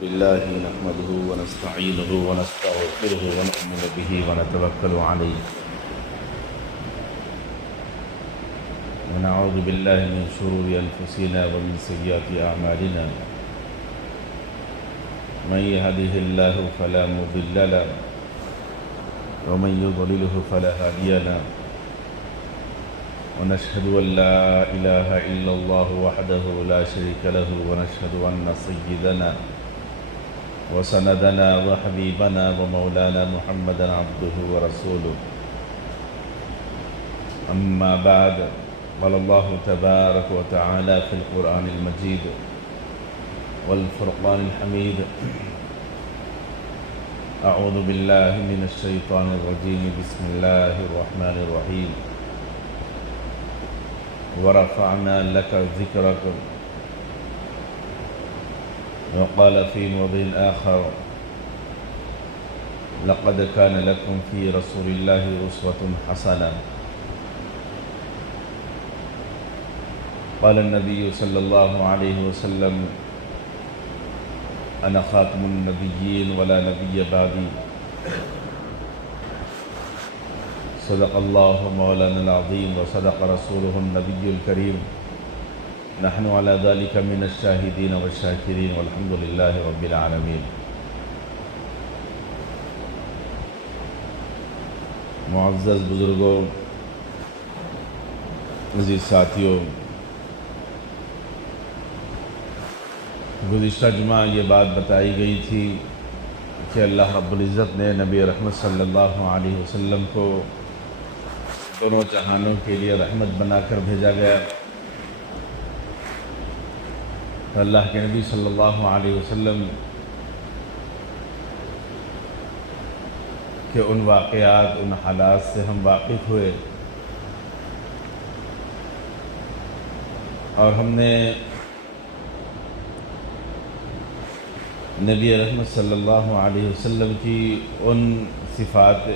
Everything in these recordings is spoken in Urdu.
بالله نحمده ونستعينه ونستغفره ونؤمن به ونتوكل عليه ونعوذ بالله من شرور أنفسنا ومن سيئات أعمالنا من يهده الله فلا مضل له ومن يضلله فلا هادي له ونشهد أن لا إله إلا الله وحده لا شريك له ونشهد أن سيدنا وسندنا وحبيبنا ومولانا محمدا عبده ورسوله أما بعد قال الله تبارك وتعالى في القرآن المجيد والفرقان الحميد أعوذ بالله من الشيطان الرجيم بسم الله الرحمن الرحيم ورفعنا لك ذكرك وقال في موضع آخر لقد كان لكم في رسول الله أسوة حسنة قال النبي صلى الله عليه وسلم أنا خاتم النبيين ولا نبي بعدي صدق الله مولانا العظيم وصدق رسوله النبي الكريم نحن على ذلك من الشاهدين والشاكرين والحمد لله رب العالمين. معزز بزرگوں، عزیز ساتھیوں، گزشتہ جمعہ یہ بات بتائی گئی تھی کہ اللہ رب العزت نے نبی رحمت صلی اللہ علیہ وسلم کو دونوں جہانوں کے لیے رحمت بنا کر بھیجا گیا. اللہ کے نبی صلی اللہ علیہ وسلم کے ان واقعات، ان حالات سے ہم واقف ہوئے اور ہم نے نبی رحمت صلی اللہ علیہ وسلم کی ان صفات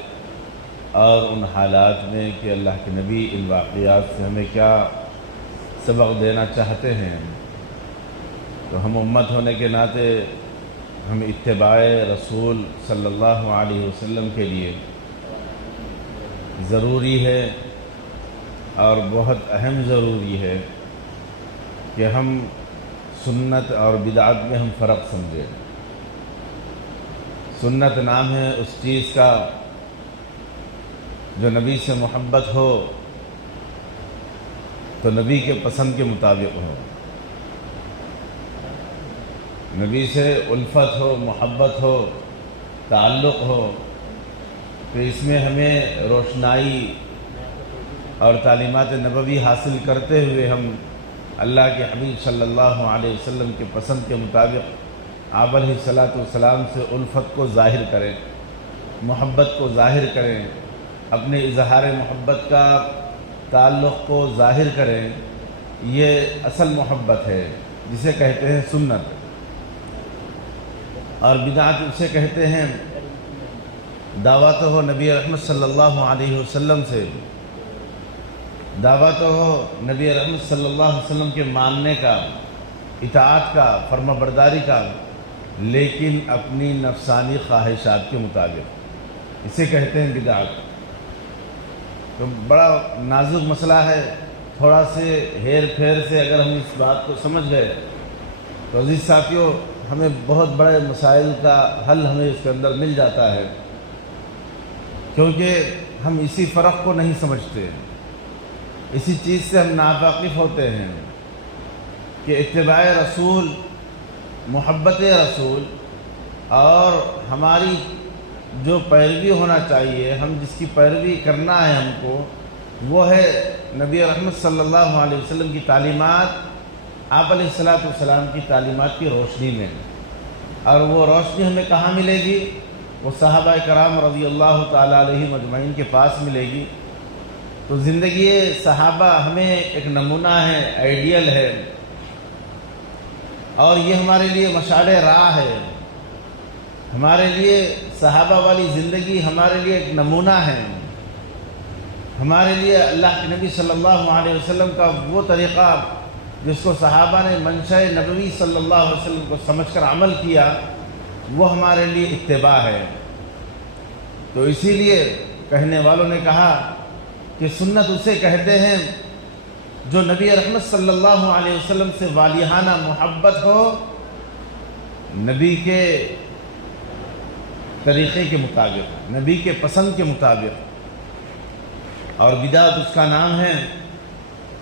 اور ان حالات میں کہ اللہ کے نبی ان واقعات سے ہمیں کیا سبق دینا چاہتے ہیں، تو ہم امت ہونے کے ناطے ہم اتباع رسول صلی اللہ علیہ وسلم کے لیے ضروری ہے اور بہت اہم ضروری ہے کہ ہم سنت اور بدعت میں ہم فرق سمجھیں. سنت نام ہے اس چیز کا جو نبی سے محبت ہو تو نبی کے پسند کے مطابق ہو، نبی سے الفت ہو، محبت ہو، تعلق ہو، تو اس میں ہمیں روشنائی اور تعلیمات نبوی حاصل کرتے ہوئے ہم اللہ کے حبیب صلی اللہ علیہ وسلم کے پسند کے مطابق آپ علیہ الصلاۃ والسلام سے الفت کو ظاہر کریں، محبت کو ظاہر کریں، اپنے اظہار محبت کا تعلق کو ظاہر کریں. یہ اصل محبت ہے جسے کہتے ہیں سنت. اور بدعت اسے کہتے ہیں دعوت ہو نبی رحمت صلی اللہ علیہ وسلم سے، دعوت ہو نبی رحمت صلی اللہ علیہ وسلم کے ماننے کا، اطاعت کا، فرما برداری کا، لیکن اپنی نفسانی خواہشات کے مطابق. اسے کہتے ہیں بدعت. تو بڑا نازک مسئلہ ہے. تھوڑا سے ہیر پھیر سے اگر ہم اس بات کو سمجھ گئے تو عزیز ساتھیوں ہمیں بہت بڑے مسائل کا حل ہمیں اس کے اندر مل جاتا ہے، کیونکہ ہم اسی فرق کو نہیں سمجھتے، اسی چیز سے ہم ناواقف ہوتے ہیں کہ اتباع رسول، محبت رسول اور ہماری جو پیروی ہونا چاہیے، ہم جس کی پیروی کرنا ہے ہم کو، وہ ہے نبی رحمت صلی اللہ علیہ وسلم کی تعلیمات، آپ علیہ الصلاۃ والسلام کی تعلیمات کی روشنی میں. اور وہ روشنی ہمیں کہاں ملے گی؟ وہ صحابہ کرام رضی اللہ تعالیٰ علیہم اجمعین کے پاس ملے گی. تو زندگی صحابہ ہمیں ایک نمونہ ہے، آئیڈیل ہے، اور یہ ہمارے لیے مشعل راہ ہے. ہمارے لیے صحابہ والی زندگی ہمارے لیے ایک نمونہ ہے. ہمارے لیے اللہ کے نبی صلی اللہ علیہ وسلم کا وہ طریقہ جس کو صحابہ نے منشأ نبوی صلی اللہ علیہ وسلم کو سمجھ کر عمل کیا، وہ ہمارے لیے اتباع ہے۔ تو اسی لیے کہنے والوں نے کہا کہ سنت اسے کہتے ہیں جو نبی رحمت صلی اللہ علیہ وسلم سے والہانہ محبت ہو، نبی کے طریقے کے مطابق، نبی کے پسند کے مطابق۔ اور بدعت اس کا نام ہے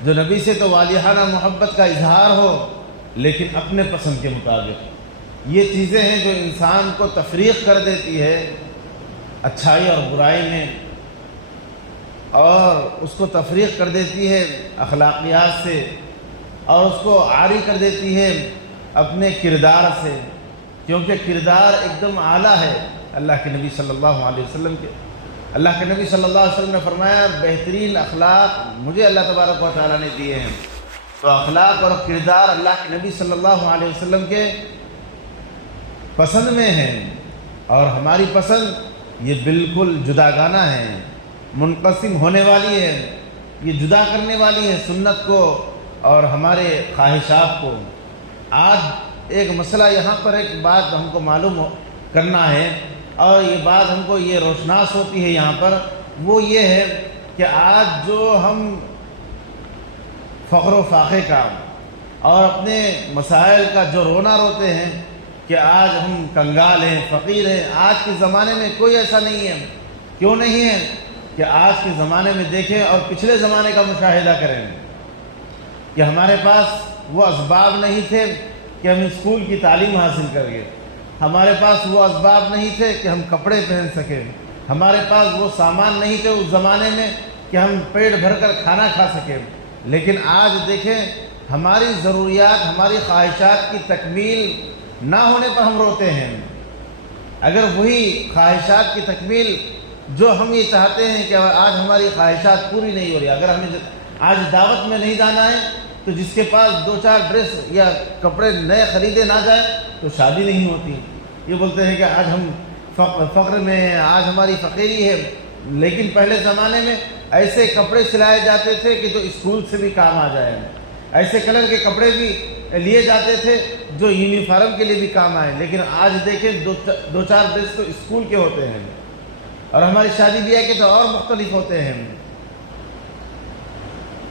جو نبی سے تو والہانہ محبت کا اظہار ہو لیکن اپنے پسند کے مطابق۔ یہ چیزیں ہیں جو انسان کو تفریق کر دیتی ہے اچھائی اور برائی میں، اور اس کو تفریق کر دیتی ہے اخلاقیات سے، اور اس کو عاری کر دیتی ہے اپنے کردار سے، کیونکہ کردار ایک دم اعلیٰ ہے اللہ کے نبی صلی اللہ علیہ وسلم کے۔ اللہ کے نبی صلی اللہ علیہ وسلم نے فرمایا بہترین اخلاق مجھے اللہ تبارک و تعالیٰ نے دیے ہیں۔ تو اخلاق اور کردار اللہ کے نبی صلی اللہ علیہ وسلم کے پسند میں ہیں، اور ہماری پسند یہ بالکل جداگانہ ہے، منقسم ہونے والی ہے، یہ جدا کرنے والی ہے سنت کو اور ہمارے خواہشات کو۔ آج ایک مسئلہ یہاں پر ایک بات ہم کو معلوم کرنا ہے، اور یہ بات ہم کو یہ روشناس ہوتی ہے یہاں پر، وہ یہ ہے کہ آج جو ہم فخر و فاخر کا اور اپنے مسائل کا جو رونا روتے ہیں کہ آج ہم کنگال ہیں، فقیر ہیں، آج کے زمانے میں کوئی ایسا نہیں ہے۔ کیوں نہیں ہے؟ کہ آج کے زمانے میں دیکھیں اور پچھلے زمانے کا مشاہدہ کریں کہ ہمارے پاس وہ اسباب نہیں تھے کہ ہم اسکول کی تعلیم حاصل کریں، ہمارے پاس وہ اسباب نہیں تھے کہ ہم کپڑے پہن سکیں، ہمارے پاس وہ سامان نہیں تھے اس زمانے میں کہ ہم پیٹ بھر کر کھانا کھا سکیں۔ لیکن آج دیکھیں ہماری ضروریات، ہماری خواہشات کی تکمیل نہ ہونے پر ہم روتے ہیں۔ اگر وہی خواہشات کی تکمیل جو ہم یہ چاہتے ہیں کہ آج ہماری خواہشات پوری نہیں ہو رہی، اگر ہمیں آج دعوت میں نہیں جانا ہے تو جس کے پاس 2-4 ڈریس یا کپڑے نئے خریدے نہ جائے تو شادی نہیں ہوتی۔ یہ بولتے ہیں کہ آج ہم فقر میں ہیں، آج ہماری فقیری ہے، لیکن پہلے زمانے میں ایسے کپڑے سلائے جاتے تھے کہ جو اسکول سے بھی کام آ جائے، ایسے کلر کے کپڑے بھی لیے جاتے تھے جو یونیفارم کے لیے بھی کام آئے۔ لیکن آج دیکھیں 2-4 ڈریس تو اسکول کے ہوتے ہیں، اور ہماری شادی بیاہ کے تو اور مختلف ہوتے ہیں۔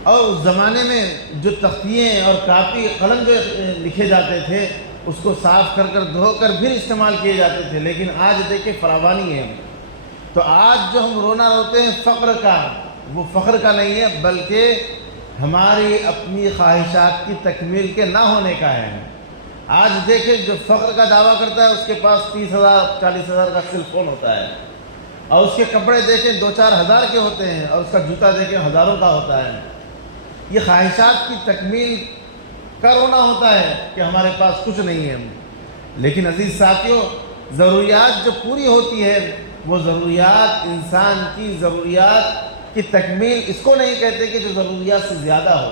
اور اس زمانے میں جو تختیے اور کاپی قلم جو لکھے جاتے تھے اس کو صاف کر کر دھو کر پھر استعمال کیے جاتے تھے، لیکن آج دیکھیں فراوانی ہے۔ تو آج جو ہم رونا روتے ہیں فقر کا، وہ فخر کا نہیں ہے بلکہ ہماری اپنی خواہشات کی تکمیل کے نہ ہونے کا ہے۔ آج دیکھیں جو فخر کا دعویٰ کرتا ہے اس کے پاس 30,000-40,000 کا سیل فون ہوتا ہے، اور اس کے کپڑے دیکھیں 2-4 ہزار کے ہوتے ہیں، اور اس کا جوتا دیکھیں ہزاروں کا ہوتا ہے۔ یہ خواہشات کی تکمیل کا رونا ہوتا ہے کہ ہمارے پاس کچھ نہیں ہے۔ لیکن عزیز ساتھیوں، ضروریات جو پوری ہوتی ہے وہ ضروریات انسان کی ضروریات کی تکمیل اس کو نہیں کہتے کہ جو ضروریات سے زیادہ ہو۔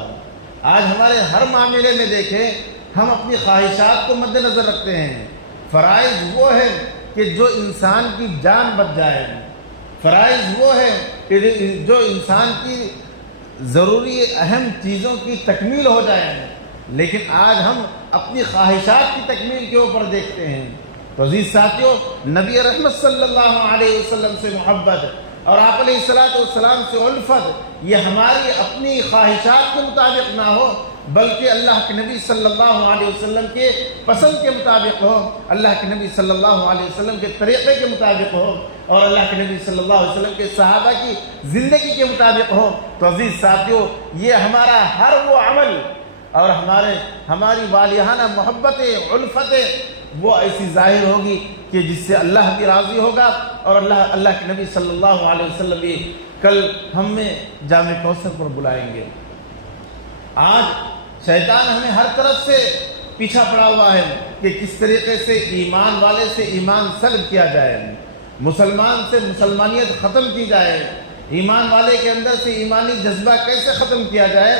آج ہمارے ہر معاملے میں دیکھیں ہم اپنی خواہشات کو مد نظر رکھتے ہیں۔ فرائض وہ ہے کہ جو انسان کی جان بچ جائے، فرائض وہ ہے کہ جو انسان کی ضروری اہم چیزوں کی تکمیل ہو جائے، لیکن آج ہم اپنی خواہشات کی تکمیل کے اوپر دیکھتے ہیں۔ تو عزیز ساتھیوں، نبی رحمت صلی اللہ علیہ وسلم سے محبت اور آپ علیہ السلام سے الفت یہ ہماری اپنی خواہشات کے مطابق نہ ہو بلکہ اللہ کے نبی صلی اللہ علیہ وسلم کے پسند کے مطابق ہو، اللہ کے نبی صلی اللہ علیہ وسلم کے طریقے کے مطابق ہو، اور اللہ کے نبی صلی اللہ علیہ وسلم کے صحابہ کی زندگی کے مطابق ہو۔ تو عزیز ساتھیوں، یہ ہمارا ہر وہ عمل اور ہماری والہانہ محبت الفت وہ ایسی ظاہر ہوگی کہ جس سے اللہ بھی راضی ہوگا، اور اللہ کے نبی صلی اللہ علیہ وسلم بھی کل ہم میں جام کوثر پر بلائیں گے۔ آج شیطان ہمیں ہر طرف سے پیچھا پڑا ہوا ہے کہ کس طریقے سے ایمان والے سے ایمان سلب کیا جائے، مسلمان سے مسلمانیت ختم کی جائے، ایمان والے کے اندر سے ایمانی جذبہ کیسے ختم کیا جائے۔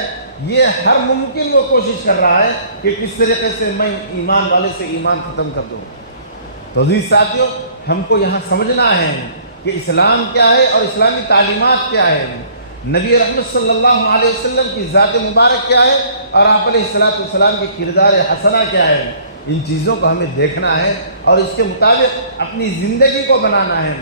یہ ہر ممکن وہ کوشش کر رہا ہے کہ کس طریقے سے میں ایمان والے سے ایمان ختم کر دوں۔ تو عزیز ساتھیوں، ہم کو یہاں سمجھنا ہے کہ اسلام کیا ہے اور اسلامی تعلیمات کیا ہے۔ نبی رحمت صلی اللہ علیہ وسلم کی ذات مبارک کیا ہے اور آپ علیہ الصلوۃ والسلام کی کردار حسنہ کیا ہے، ان چیزوں کو ہمیں دیکھنا ہے اور اس کے مطابق اپنی زندگی کو بنانا ہے۔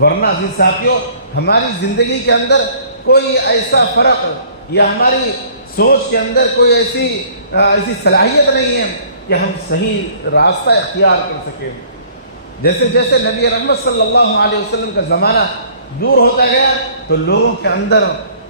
ورنہ عزیز ساتھیوں، ہماری زندگی کے اندر کوئی ایسا فرق یا ہماری سوچ کے اندر کوئی ایسی صلاحیت نہیں ہے کہ ہم صحیح راستہ اختیار کر سکیں۔ جیسے جیسے نبی رحمت صلی اللہ علیہ وسلم کا زمانہ دور ہوتا گیا تو لوگوں کے اندر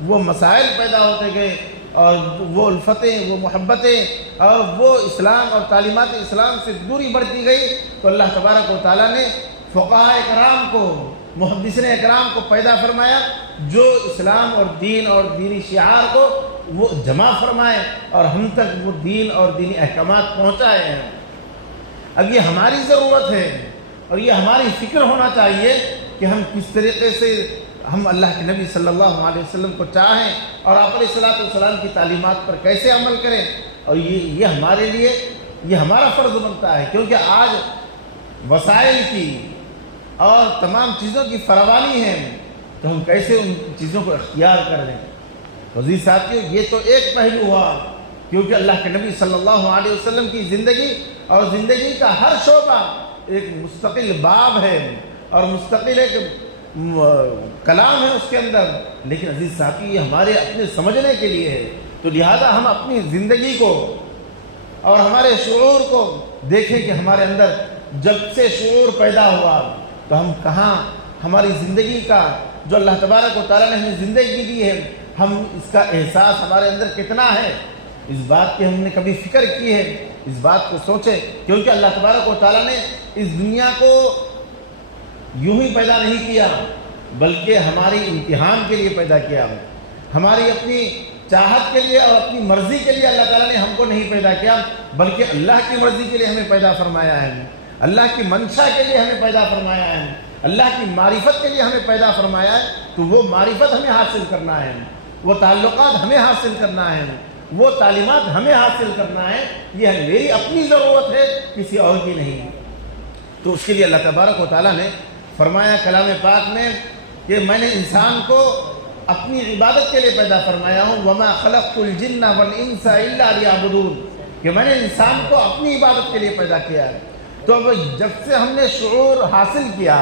وہ مسائل پیدا ہوتے گئے اور وہ الفتیں، وہ محبتیں اور وہ اسلام اور تعلیمات اسلام سے دوری بڑھتی گئی، تو اللہ تبارک و تعالیٰ نے فقہاء اکرام کو، محدثین اکرام کو پیدا فرمایا جو اسلام اور دین اور دینی شعار کو وہ جمع فرمائے اور ہم تک وہ دین اور دینی احکامات پہنچائے ہیں۔ اب یہ ہماری ضرورت ہے اور یہ ہماری فکر ہونا چاہیے کہ ہم کس طریقے سے ہم اللہ کے نبی صلی اللہ علیہ وسلم کو چاہیں اور آپ علیہ الصلوۃ والسلام کی تعلیمات پر کیسے عمل کریں، اور یہ ہمارے لیے یہ ہمارا فرض بنتا ہے، کیونکہ آج وسائل کی اور تمام چیزوں کی فراوانی ہے، تو ہم کیسے ان چیزوں کو اختیار کر لیں۔ عزیز ساتھیوں، یہ تو ایک پہلو ہوا، کیونکہ اللہ کے نبی صلی اللہ علیہ وسلم کی زندگی اور زندگی کا ہر شعبہ ایک مستقل باب ہے اور مستقل ایک کلام ہے اس کے اندر، لیکن عزیز ساتھی یہ ہمارے اپنے سمجھنے کے لیے ہے، تو لہذا ہم اپنی زندگی کو اور ہمارے شعور کو دیکھیں کہ ہمارے اندر جب سے شعور پیدا ہوا تو ہم کہاں، ہماری زندگی کا جو اللہ تبارک و تعالیٰ نے ہمیں زندگی دی ہے، ہم اس کا احساس ہمارے اندر کتنا ہے، اس بات کی ہم نے کبھی فکر کی ہے، اس بات کو سوچیں، کیونکہ اللہ تبارک و تعالیٰ نے اس دنیا کو یوں ہی پیدا نہیں کیا بلکہ ہماری امتحان کے لیے پیدا کیا، ہماری اپنی چاہت کے لیے اور اپنی مرضی کے لیے اللہ تعالیٰ نے ہم کو نہیں پیدا کیا، بلکہ اللہ کی مرضی کے لیے ہمیں پیدا فرمایا ہے، اللہ کی منشا کے لیے ہمیں پیدا فرمایا ہے، اللہ کی معرفت کے لیے ہمیں پیدا فرمایا ہے، تو وہ معرفت ہمیں حاصل کرنا ہے، وہ تعلقات ہمیں حاصل کرنا ہے، وہ تعلیمات ہمیں حاصل کرنا ہے، یہ میری اپنی ضرورت ہے، کسی اور کی نہیں۔ تو اس کے لیے اللہ تبارک و تعالیٰ نے فرمایا کلام پاک میں کہ میں نے انسان کو اپنی عبادت کے لیے پیدا فرمایا ہوں، وَمَا خَلَقْتُ الْجِنَّ وَالْإِنسَ إِلَّا لِيَعْبُدُونَ، کہ میں نے انسان کو اپنی عبادت کے لیے پیدا کیا ہے۔ تو اب جب سے ہم نے شعور حاصل کیا،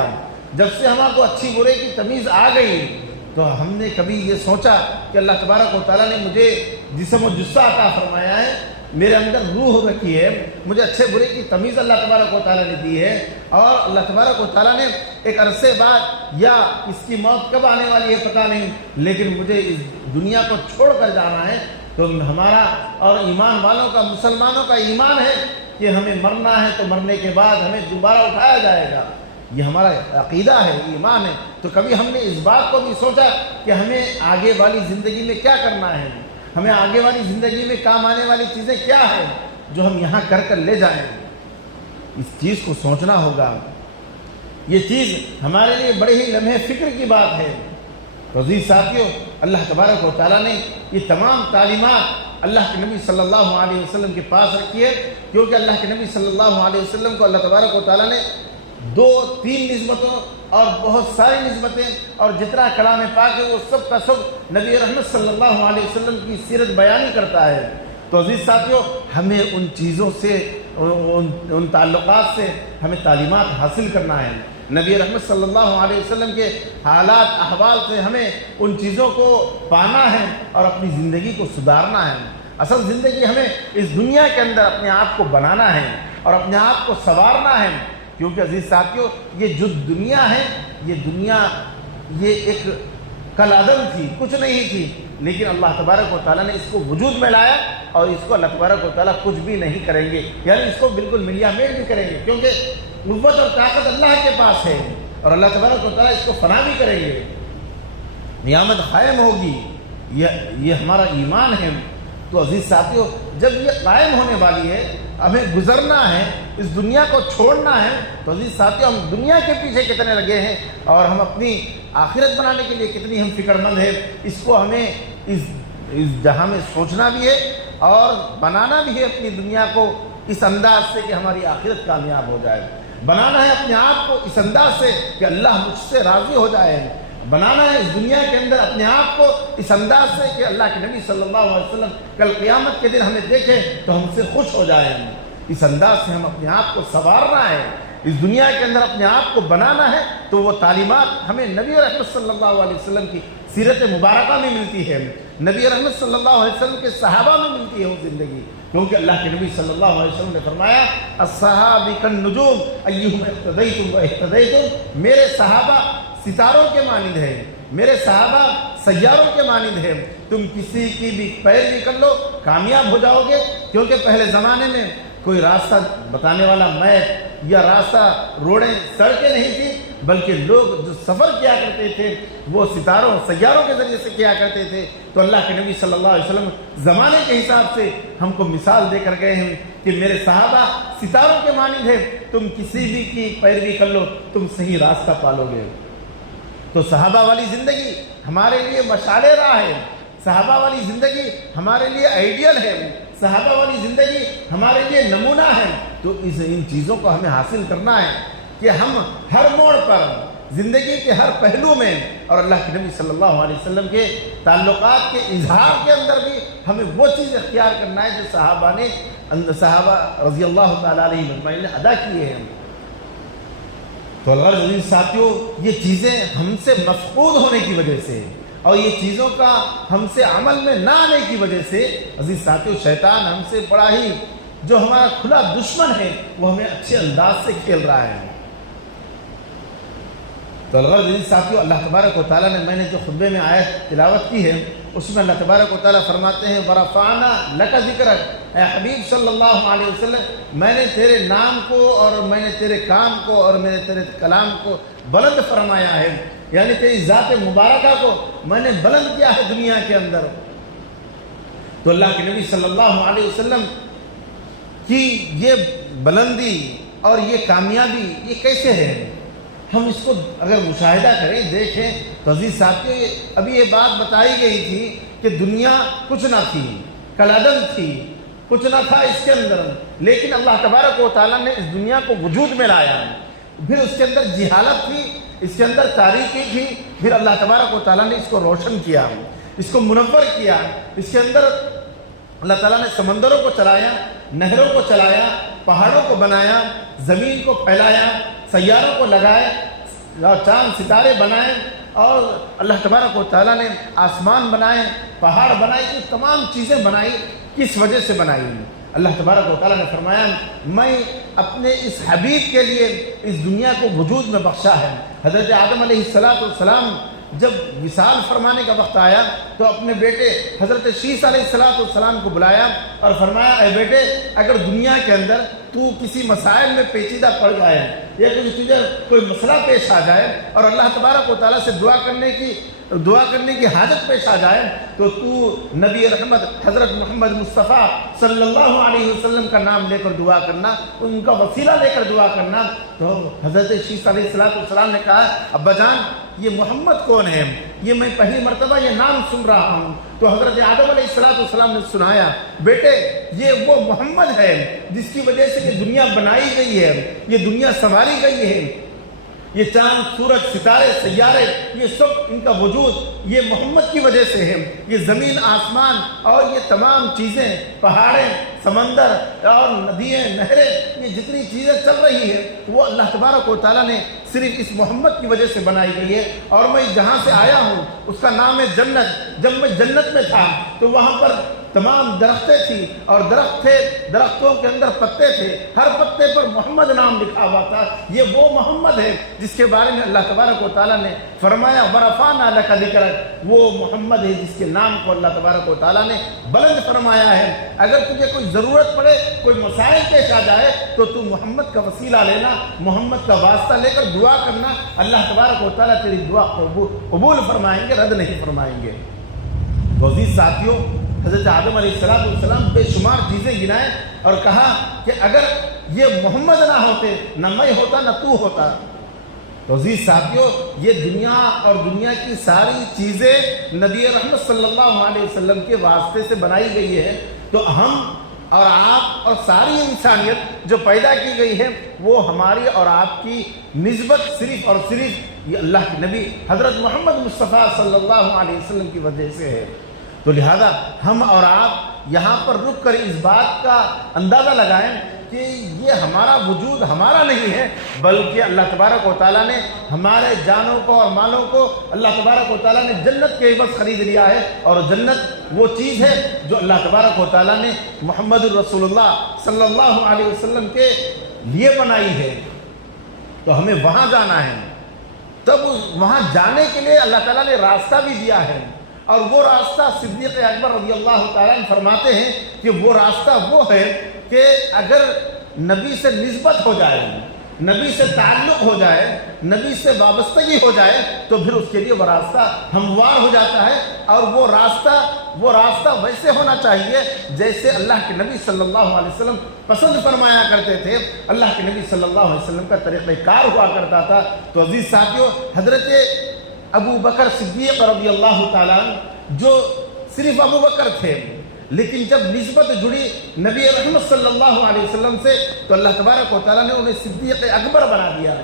جب سے ہمارے کو اچھی برے کی تمیز آ گئی، تو ہم نے کبھی یہ سوچا کہ اللہ تبارک و تعالیٰ نے مجھے جسم و جثہ عطا فرمایا ہے، میرے اندر روح رکھی ہے، مجھے اچھے برے کی تمیز اللہ تبارک و تعالیٰ نے دی ہے، اور اللہ تبارک و تعالیٰ نے ایک عرصے بعد یا اس کی موت کب آنے والی ہے پتہ نہیں، لیکن مجھے اس دنیا کو چھوڑ کر جانا ہے۔ تو ہمارا اور ایمان والوں کا، مسلمانوں کا ایمان ہے کہ ہمیں مرنا ہے تو مرنے کے بعد ہمیں دوبارہ اٹھایا جائے گا، یہ ہمارا عقیدہ ہے، ایمان ہے۔ تو کبھی ہم نے اس بات کو بھی سوچا کہ ہمیں آگے والی زندگی میں کیا کرنا ہے، ہمیں آگے والی زندگی میں کام آنے والی چیزیں کیا ہیں جو ہم یہاں کر کر لے جائیں، اس چیز کو سوچنا ہوگا۔ یہ چیز ہمارے لیے بڑے ہی لمحے فکر کی بات ہے۔ عزیز ساتھیوں، اللہ تبارک و تعالیٰ نے یہ تمام تعلیمات اللہ کے نبی صلی اللہ علیہ وسلم کے پاس رکھی ہے، کیونکہ اللہ کے نبی صلی اللہ علیہ وسلم کو اللہ تبارک و تعالیٰ نے 2-3 نسبتوں اور بہت ساری نسبتیں اور جتنا کلام پاک ہے وہ سب کا سب نبی رحمت صلی اللہ علیہ وسلم کی سیرت بیانی کرتا ہے۔ تو عزیز ساتھیوں، ہمیں ان چیزوں سے، ان تعلقات سے ہمیں تعلیمات حاصل کرنا ہے، نبی رحمت صلی اللہ علیہ وسلم کے حالات احوال سے ہمیں ان چیزوں کو پانا ہے اور اپنی زندگی کو سدھارنا ہے۔ اصل زندگی ہمیں اس دنیا کے اندر اپنے آپ کو بنانا ہے اور اپنے آپ کو سنوارنا ہے، کیونکہ عزیز ساتھیوں یہ جو دنیا ہے، یہ دنیا یہ ایک کل عدم تھی، کچھ نہیں تھی، لیکن اللہ تبارک و تعالیٰ نے اس کو وجود میں لایا اور اس کو اللہ تبارک و تعالیٰ کچھ بھی نہیں کریں گے، یعنی اس کو بالکل ملیا میل بھی کریں گے، کیونکہ قوت اور طاقت اللہ کے پاس ہے اور اللہ تبارک و تعالیٰ اس کو فنا بھی کریں گے، قیامت قائم ہوگی، یہ ہمارا ایمان ہے۔ تو عزیز ساتھیوں، جب یہ قائم ہونے والی ہے، ہمیں گزرنا ہے، اس دنیا کو چھوڑنا ہے، تو عزیز ساتھیوں ہم دنیا کے پیچھے کتنے لگے ہیں اور ہم اپنی آخرت بنانے کے لیے کتنی ہم فکر مند ہیں، اس کو ہمیں اس جہاں میں سوچنا بھی ہے اور بنانا بھی ہے اپنی دنیا کو اس انداز سے کہ ہماری آخرت کامیاب ہو جائے، بنانا ہے اپنے آپ کو اس انداز سے کہ اللہ مجھ سے راضی ہو جائے، بنانا ہے اس دنیا کے اندر اپنے آپ کو اس انداز سے کہ اللہ کے نبی صلی اللہ علیہ وسلم کل قیامت کے دن ہمیں دیکھے تو ہم سے خوش ہو جائیں. اس انداز سے ہم اپنے آپ کو سنوارنا ہے, اس دنیا کے اندر اپنے آپ کو بنانا ہے. تو وہ تعلیمات ہمیں نبی رحمت صلی اللہ علیہ وسلم کی سیرت مبارکہ میں ملتی ہے, نبی رحمت صلی اللہ علیہ وسلم کے صحابہ میں ملتی ہے وہ زندگی. کیونکہ اللہ کے نبی صلی اللہ علیہ وسلم نے فرمایا الصحابہ کالنجوم ایہم اقتدیتم واہتدیتم, میرے صحابہ ستاروں کے مانند ہیں, میرے صحابہ سیاروں کے مانند ہیں, تم کسی کی بھی پیروی کر لو کامیاب ہو جاؤ گے. کیونکہ پہلے زمانے میں کوئی راستہ بتانے والا میپ یا راستہ روڈیں سڑکیں نہیں تھی, بلکہ لوگ جو سفر کیا کرتے تھے وہ ستاروں سیاروں کے ذریعے سے کیا کرتے تھے. تو اللہ کے نبی صلی اللہ علیہ وسلم زمانے کے حساب سے ہم کو مثال دے کر گئے ہیں کہ میرے صحابہ ستاروں کے مانند ہیں, تم کسی بھی کی پیروی کر لو تم صحیح راستہ پالو گے. تو صحابہ والی زندگی ہمارے لیے مشعل راہ ہے, صحابہ والی زندگی ہمارے لیے آئیڈیل ہے, صحابہ والی زندگی ہمارے لیے نمونہ ہے. تو ان چیزوں کو ہمیں حاصل کرنا ہے کہ ہم ہر موڑ پر زندگی کے ہر پہلو میں اور اللہ کے نبی صلی اللہ علیہ وسلم کے تعلقات کے اظہار کے اندر بھی ہمیں وہ چیز اختیار کرنا ہے جو صحابہ رضی اللہ تعالیٰ علیہ مجمعین نے ادا کیے ہیں. تو الغرض عزیز ساتھیوں, یہ چیزیں ہم سے مفقود ہونے کی وجہ سے اور یہ چیزوں کا ہم سے عمل میں نہ آنے کی وجہ سے عزیز ساتھیوں شیطان ہم سے بڑا ہی جو ہمارا کھلا دشمن ہے وہ ہمیں اچھے انداز سے کھیل رہا ہے. تو الغرض عزیز ساتھیوں اللہ تبارک و تعالیٰ نے, میں نے جو خطبے میں آیت تلاوت کی ہے اس میں اللہ تبارک و تعالیٰ فرماتے ہیں وَرَفَعْنَا لَكَ ذِكْرَكَ, اے حبیب صلی اللہ علیہ وسلم میں نے تیرے نام کو اور میں نے تیرے کام کو اور میں نے تیرے کلام کو بلند فرمایا ہے, یعنی تیری ذات مبارکہ کو میں نے بلند کیا ہے دنیا کے اندر. تو اللہ کے نبی صلی اللہ علیہ وسلم کی یہ بلندی اور یہ کامیابی یہ کیسے ہے؟ ہم اس کو اگر مشاہدہ کریں دیکھیں تو عزیز ساتھیوں ابھی یہ بات بتائی گئی تھی کہ دنیا کچھ نہ تھی, کل عدم تھی, کچھ نہ تھا اس کے اندر, لیکن اللہ تبارک و تعالیٰ نے اس دنیا کو وجود میں لایا. پھر اس کے اندر جہالت تھی, اس کے اندر تاریکی تھی, پھر اللہ تبارک و تعالیٰ نے اس کو روشن کیا, اس کو منور کیا. اس کے اندر اللہ تعالیٰ نے سمندروں کو چلایا, نہروں کو چلایا, پہاڑوں کو بنایا, زمین کو پھیلایا, سیاروں کو لگائے, چاند ستارے بنائے, اور اللہ تبارک و تعالیٰ نے آسمان بنائے, پہاڑ بنائے, یہ تمام چیزیں بنائی. کس وجہ سے بنائی؟ اللہ تبارک و تعالیٰ نے فرمایا میں اپنے اس حبیب کے لیے اس دنیا کو وجود میں بخشا ہے. حضرت آدم علیہ السلام جب وصال فرمانے کا وقت آیا تو اپنے بیٹے حضرت شیس علیہ السلام کو بلایا اور فرمایا اے بیٹے اگر دنیا کے اندر تو کسی مسائل میں پیچیدہ پڑ جائے یا تجھے کوئی مسئلہ پیش آ جائے اور اللہ تبارک و تعالیٰ سے دعا کرنے کی حاجت پیش آ جائے تو نبی رحمت حضرت محمد مصطفیٰ صلی اللہ علیہ وسلم کا نام لے کر دعا کرنا, ان کا وسیلہ لے کر دعا کرنا. تو حضرت شیس علیہ السلام نے کہا ابا جان یہ محمد کون ہے؟ یہ میں پہلی مرتبہ یہ نام سن رہا ہوں. تو حضرت آدم علیہ السلام نے سنایا بیٹے یہ وہ محمد ہے جس کی وجہ سے یہ دنیا بنائی گئی ہے, یہ دنیا سنواری گئی ہے, یہ چاند سورج ستارے سیارے یہ سب ان کا وجود یہ محمد کی وجہ سے ہے. یہ زمین آسمان اور یہ تمام چیزیں پہاڑیں سمندر اور ندیاں نہریں یہ جتنی چیزیں چل رہی ہیں وہ اللہ تبارک و تعالیٰ نے صرف اس محمد کی وجہ سے بنائی گئی ہے. اور میں جہاں سے آیا ہوں اس کا نام ہے جنت. جب میں جنت میں تھا تو وہاں پر تمام درختیں تھی اور درخت تھے, درختوں کے اندر پتے تھے, ہر پتے پر محمد نام لکھا ہوا تھا. یہ وہ محمد ہے جس کے بارے میں اللہ تبارک و تعالیٰ نے فرمایا وَرَفَعْنَا لَكَ ذِكْرَكَ, وہ محمد ہے جس کے نام کو اللہ تبارک و تعالیٰ نے بلند فرمایا ہے. اگر تجھے کوئی ضرورت پڑے کوئی مسائل پیش آ جائے تو تو محمد کا وسیلہ لینا, محمد کا واسطہ لے کر دعا کرنا, اللہ تبارک و تعالیٰ تیری دعا قبول فرمائیں گے, رد نہیں فرمائیں گے. تو عزیز ساتھیوں حضرت آدم علیہ السلام بے شمار چیزیں گنائے اور کہا کہ اگر یہ محمد نہ ہوتے نہ میں ہوتا نہ تو ہوتا. تو عزیز ساتھیوں یہ دنیا اور دنیا کی ساری چیزیں نبی رحمت صلی اللہ علیہ وسلم کے واسطے سے بنائی گئی ہے. تو ہم اور آپ اور ساری انسانیت جو پیدا کی گئی ہے وہ ہماری اور آپ کی نسبت صرف اور صرف یہ اللہ کے نبی حضرت محمد مصطفیٰ صلی اللہ علیہ وسلم کی وجہ سے ہے۔ تو لہذا ہم اور آپ یہاں پر رک کر اس بات کا اندازہ لگائیں کہ یہ ہمارا وجود ہمارا نہیں ہے، بلکہ اللہ تبارک و تعالیٰ نے ہمارے جانوں کو اور مالوں کو اللہ تبارک و تعالیٰ نے جنت کے عوض خرید لیا ہے، اور جنت وہ چیز ہے جو اللہ تبارک و تعالیٰ نے محمد الرسول اللہ صلی اللہ علیہ وسلم کے لیے بنائی ہے۔ تو ہمیں وہاں جانا ہے، تب وہاں جانے کے لیے اللہ تعالیٰ نے راستہ بھی دیا ہے، اور وہ راستہ صدیق اکبر رضی اللہ تعالیٰ عنہ فرماتے ہیں کہ وہ راستہ وہ ہے کہ اگر نبی سے نسبت ہو جائے، نبی سے تعلق ہو جائے، نبی سے وابستگی ہو جائے، تو پھر اس کے لیے وہ راستہ ہموار ہو جاتا ہے، اور وہ راستہ ویسے ہونا چاہیے جیسے اللہ کے نبی صلی اللہ علیہ وسلم پسند فرمایا کرتے تھے۔ اللہ کے نبی صلی اللہ علیہ وسلم کا طریقہ کار ہوا کرتا تھا۔ تو عزیز ساتھیو، حضرت ابو بکر صدیق رضی اللہ تعالیٰ جو صرف ابو بکر تھے، لیکن جب نسبت جڑی نبی رحمت صلی اللہ علیہ وسلم سے تو اللہ تبارک و تعالیٰ نے انہیں صدیق اکبر بنا دیا۔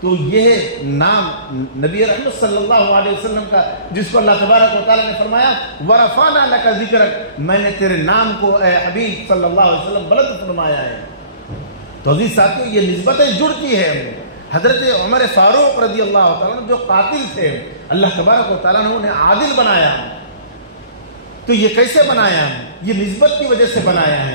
تو یہ نام نبی رحمت صلی اللہ علیہ وسلم کا، جس کو اللہ تبارک و تعالیٰ نے فرمایا وَرَفَعْنَا لَكَ ذِكْرَكَ، میں نے تیرے نام کو اے حبیب صلی اللہ علیہ وسلم بلند فرمایا ہے۔ تو عزیز ساتھیو، یہ نسبتیں جڑتی ہیں۔ حضرت عمر فاروق رضی اللہ تعالیٰ جو قاتل تھے، اللہ تبارک و تعالیٰ نے انہیں عادل بنایا۔ تو یہ کیسے بنایا؟ یہ نسبت کی وجہ سے بنایا ہے،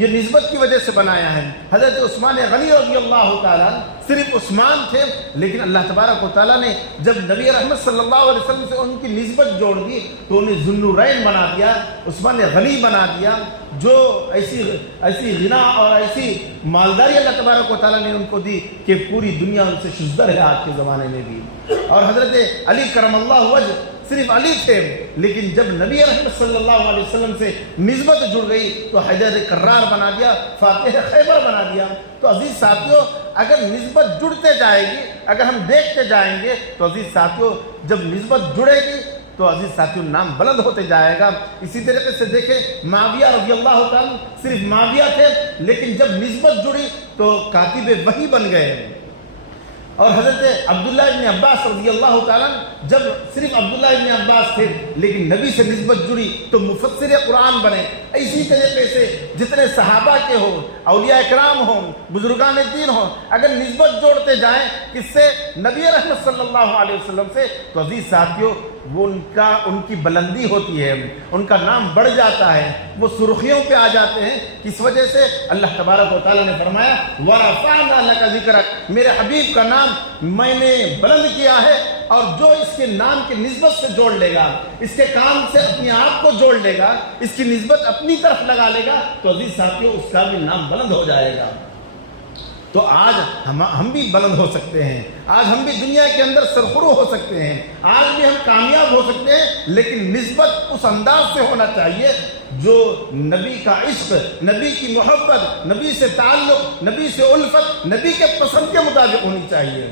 یہ نسبت کی وجہ سے بنایا ہے۔ حضرت عثمان غنی رضی اللہ تعالیٰ صرف عثمان تھے، لیکن اللہ تبارک و تعالیٰ نے جب نبی رحمت صلی اللہ علیہ وسلم سے ان کی نسبت جوڑ دی تو انہیں ذو النورین بنا دیا، عثمان غنی بنا دیا، جو ایسی غنا اور ایسی مالداری اللہ تبارک و تعالیٰ نے ان کو دی کہ پوری دنیا ان سے شزدر ہے آج کے زمانے میں بھی۔ اور حضرت علی کرم اللہ وجہ صرف علی تھے، لیکن جب نبی رحمت صلی اللہ علیہ وسلم سے نسبت جڑ گئی تو حیدر کرار بنا دیا، فاتح خیبر بنا دیا۔ تو عزیز ساتھیو، اگر نسبت جڑتے جائے گی، اگر ہم دیکھتے جائیں گے تو عزیز ساتھیو جب نسبت جڑے گی تو عزیز ساتھیو نام بلند ہوتے جائے گا۔ اسی طریقے سے دیکھیں معاویہ رضی اللہ تعالیٰ صرف معاویہ تھے، لیکن جب نسبت جڑی تو کاتب وحی بن گئے۔ اور حضرت عبداللہ ابن عباس رضی اللہ تعالیٰ جب صرف عبداللہ ابن عباس تھے، لیکن نبی سے نسبت جڑی تو مفسر قرآن بنے۔ اسی طریقے سے جتنے صحابہ کے ہوں، اولیاء اکرام ہوں، بزرگان دین ہوں، اگر نسبت جوڑتے جائیں کس سے؟ نبی رحمت صلی اللہ علیہ وسلم سے، تو عزیز ساتھیو وہ ان کی بلندی ہوتی ہے، ان کا نام بڑھ جاتا ہے، وہ سرخیوں پہ آ جاتے ہیں۔ کس وجہ سے؟ اللہ تبارک و تعالیٰ نے فرمایا وَرَفَعْنَا لَكَ ذِكْرَكَ، میرے حبیب کا نام میں نے بلند کیا ہے، اور جو اس کے نام کی نسبت سے جوڑ لے گا، اس کے کام سے اپنے آپ کو جوڑ لے گا، اس کی نسبت اپنی طرف لگا لے گا، تو عزیز ساتھیو اس کا بھی نام بلند ہو جائے گا۔ تو آج ہم بھی بلند ہو سکتے ہیں، آج ہم بھی دنیا کے اندر سرخرو ہو سکتے ہیں، آج بھی ہم کامیاب ہو سکتے ہیں، لیکن نسبت اس انداز سے ہونا چاہیے جو نبی کا عشق، نبی کی محبت، نبی سے تعلق، نبی سے الفت، نبی کے پسند کے مطابق ہونی چاہیے،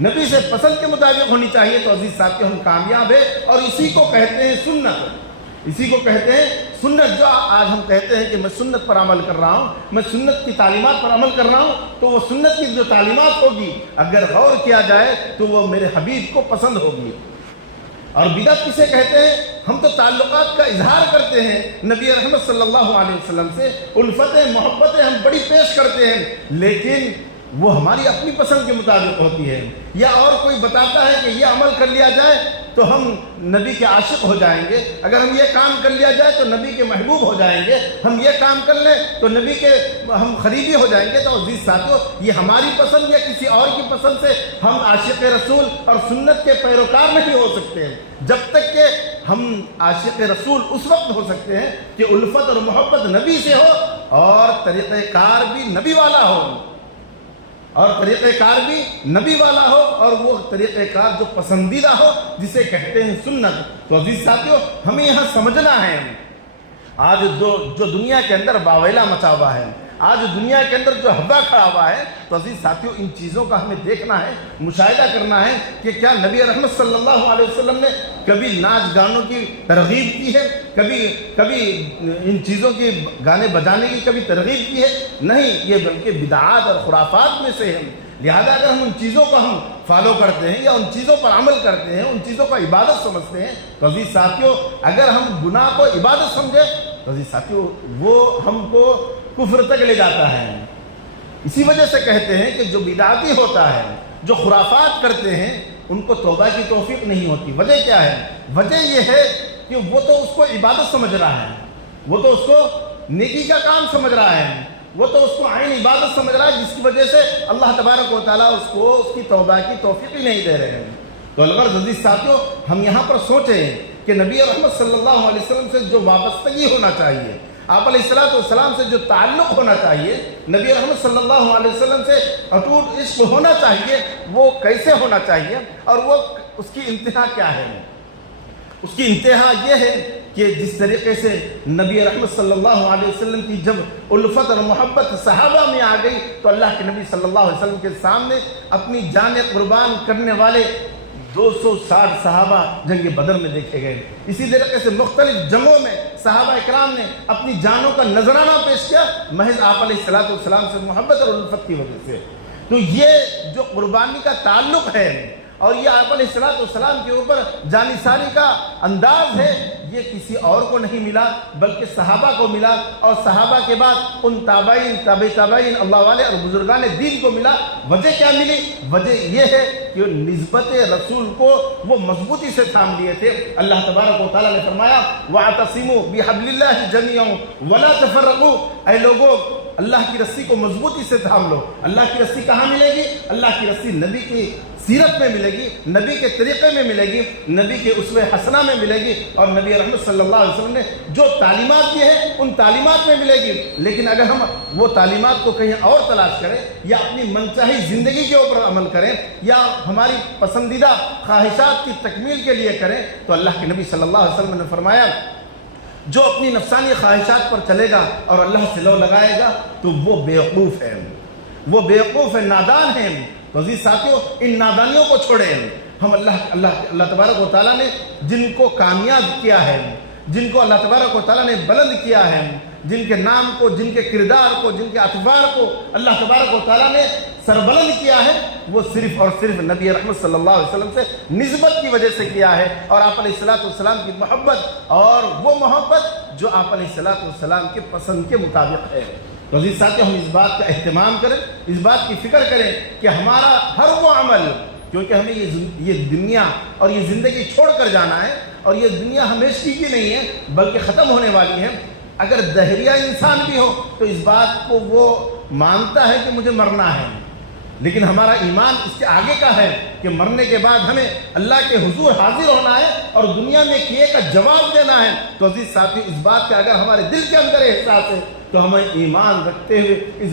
نبی سے پسند کے مطابق ہونی چاہیے۔ تو عزیز ساتھیو ہم کامیاب ہیں، اور اسی کو کہتے ہیں سنت، اسی کو کہتے ہیں سنت۔ جو آج ہم کہتے ہیں کہ میں سنت پر عمل کر رہا ہوں، میں سنت کی تعلیمات پر عمل کر رہا ہوں، تو وہ سنت کی جو تعلیمات ہوگی اگر غور کیا جائے تو وہ میرے حبیب کو پسند ہوگی۔ اور بدعت کسے کہتے ہیں؟ ہم تو تعلقات کا اظہار کرتے ہیں نبی رحمت صلی اللہ علیہ وسلم سے، الفتیں محبتیں ہم بڑی پیش کرتے ہیں، لیکن وہ ہماری اپنی پسند کے مطابق ہوتی ہے، یا اور کوئی بتاتا ہے کہ یہ عمل کر لیا جائے تو ہم نبی کے عاشق ہو جائیں گے، اگر ہم یہ کام کر لیا جائے تو نبی کے محبوب ہو جائیں گے، ہم یہ کام کر لیں تو نبی کے ہم قریبی ہو جائیں گے۔ تو عزیز ساتھیو یہ ہماری پسند یا کسی اور کی پسند سے ہم عاشق رسول اور سنت کے پیروکار نہیں ہو سکتے ہیں، جب تک کہ ہم عاشق رسول اس وقت ہو سکتے ہیں کہ الفت اور محبت نبی سے ہو، اور طریقہ کار بھی نبی والا ہو، اور طریقہ کار بھی نبی والا ہو، اور وہ طریقہ کار جو پسندیدہ ہو جسے کہتے ہیں سنت۔ تو عزیز ساتھیو ہمیں یہاں سمجھنا ہے، آج جو دنیا کے اندر واویلا مچا ہوا ہے، آج دنیا کے اندر جو ہوا کھڑا ہوا ہے، تو عزیز ساتھیوں ان چیزوں کا ہمیں دیکھنا ہے، مشاہدہ کرنا ہے کہ کیا نبی رحمت صلی اللہ علیہ وسلم نے کبھی ناچ گانوں کی ترغیب کی ہے، کبھی ان چیزوں کی گانے بجانے کی کبھی ترغیب کی ہے؟ نہیں، یہ بلکہ بدعات اور خرافات میں سے ہیں۔ لہذا اگر ہم ان چیزوں کو ہم فالو کرتے ہیں یا ان چیزوں پر عمل کرتے ہیں، ان چیزوں کو عبادت سمجھتے ہیں، تو عزیز ساتھیوں اگر ہم گناہ کو عبادت سمجھیں تو عزیز ساتھیوں وہ ہم کو کفر تک لے جاتا ہے۔ اسی وجہ سے کہتے ہیں کہ جو بدعتی ہوتا ہے، جو خرافات کرتے ہیں، ان کو توبہ کی توفیق نہیں ہوتی۔ وجہ کیا ہے؟ وجہ یہ ہے کہ وہ تو اس کو عبادت سمجھ رہا ہے، وہ تو اس کو نیکی کا کام سمجھ رہا ہے، وہ تو اس کو عین عبادت سمجھ رہا ہے، جس کی وجہ سے اللہ تبارک و تعالیٰ اس کو اس کی توبہ کی توفیق ہی نہیں دے رہے ہیں۔ تو الغرض عزیز ساتھیوں ہم یہاں پر سوچیں کہ نبی رحمت صلی اللہ علیہ وسلم سے جو وابستگی ہونا چاہیے، آپ علیہ السلام سے جو تعلق ہونا چاہیے، نبی رحمت صلی اللہ علیہ وسلم سے اٹوٹ عشق ہونا چاہیے، وہ کیسے ہونا چاہیے اور وہ اس کی انتہا کیا ہے؟ اس کی انتہا یہ ہے کہ جس طریقے سے نبی رحمت صلی اللہ علیہ وسلم کی جب الفت اور محبت صحابہ میں آ گئی تو اللہ کے نبی صلی اللہ علیہ وسلم کے سامنے اپنی جان قربان کرنے والے 260 صحابہ جنگ بدر میں دیکھے گئے۔ اسی طریقے سے مختلف جنگوں میں صحابہ اکرام نے اپنی جانوں کا نذرانہ پیش کیا محض آپ علیہ السلام سے محبت اور الفت کی وجہ سے۔ تو یہ جو قربانی کا تعلق ہے اور یہ آپ علیہ السلام کے اوپر جانثاری کا انداز ہے، یہ کسی اور کو نہیں ملا بلکہ صحابہ کو ملا، اور صحابہ کے بعد ان تابعین تابعین اللہ والے اور بزرگان دین کو ملا۔ وجہ کیا ملی؟ وجہ یہ ہے کہ نسبت رسول کو وہ مضبوطی سے تھام لیے تھے۔ اللہ تبارک و تعالیٰ نے فرمایا وَاعْتَصِمُوا بِحَبْلِ اللَّهِ جَمِيعًا وَلَا تَفَرَّقُوا، اے لوگوں اللہ کی رسی کو مضبوطی سے تھام لو۔ اللہ کی رسی کہاں ملے گی؟ اللہ کی رسی نبی کی سیرت میں ملے گی، نبی کے طریقے میں ملے گی، نبی کے اسوہ حسنہ میں ملے گی، اور نبی رحمت صلی اللہ علیہ وسلم نے جو تعلیمات دی ہیں ان تعلیمات میں ملے گی۔ لیکن اگر ہم وہ تعلیمات کو کہیں اور تلاش کریں یا اپنی منچاہی زندگی کے اوپر عمل کریں یا ہماری پسندیدہ خواہشات کی تکمیل کے لیے کریں، تو اللہ کے نبی صلی اللہ علیہ وسلم نے فرمایا جو اپنی نفسانی خواہشات پر چلے گا اور اللہ سے لو لگائے گا تو وہ بیوقوف ہے، وہ بیوقوف ہے، نادان ہے۔ تو عزیز ساتھیوں ان نادانیوں کو چھوڑیں۔ ہم اللہ تبارک و تعالیٰ نے جن کو کامیاب کیا ہے، جن کو اللہ تبارک و تعالیٰ نے بلند کیا ہے، جن کے نام کو، جن کے کردار کو، جن کے اطوار کو اللہ تبارک و تعالیٰ نے سربلند کیا ہے، وہ صرف اور صرف نبی رحمت صلی اللہ علیہ وسلم سے نسبت کی وجہ سے کیا ہے، اور آپ علیہ السلام کی محبت، اور وہ محبت جو آپ علیہ السلام کے پسند کے مطابق ہے۔ تو عزیز ساتھیوں ہم اس بات کا اہتمام کریں، اس بات کی فکر کریں کہ ہمارا ہر وہ عمل، کیونکہ ہمیں یہ دنیا اور یہ زندگی چھوڑ کر جانا ہے، اور یہ دنیا ہمیشہ کی نہیں ہے بلکہ ختم ہونے والی ہے۔ اگر دہریہ انسان بھی ہو تو اس بات کو وہ مانتا ہے کہ مجھے مرنا ہے، لیکن ہمارا ایمان اس کے آگے کا ہے کہ مرنے کے بعد ہمیں اللہ کے حضور حاضر ہونا ہے اور دنیا میں کیے کا جواب دینا ہے۔ تو عزیز ساتھی اس بات کا اگر ہمارے دل کے اندر احساس ہے تو ہمیں ایمان رکھتے ہوئے اس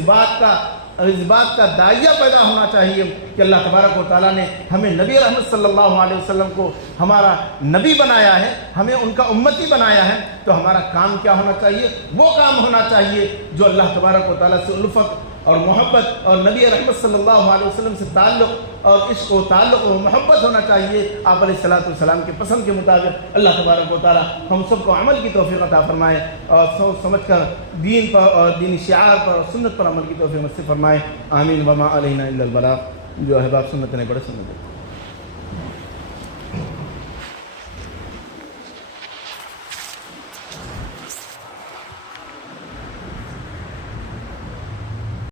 بات کا داعیہ پیدا ہونا چاہیے کہ اللہ تبارک و تعالیٰ نے ہمیں نبی رحمت صلی اللہ علیہ وسلم کو ہمارا نبی بنایا ہے، ہمیں ان کا امتی بنایا ہے، تو ہمارا کام کیا ہونا چاہیے؟ وہ کام ہونا چاہیے جو اللہ تبارک و تعالیٰ سے الفت اور محبت اور نبی رحمت صلی اللہ علیہ وسلم سے تعلق اور عشق و تعلق و محبت ہونا چاہیے آپ علیہ السلام کے پسند کے مطابق۔ اللہ تبارک و تعالیٰ ہم سب کو عمل کی توفیق عطا فرمائے اور سوچ سمجھ کر دین پر اور دینی شعار پر اور سنت پر عمل کی توفیق نصیب فرمائے۔ آمین۔ وما علینا الا البلاغ۔ جو احباب سنت نے بڑے سنت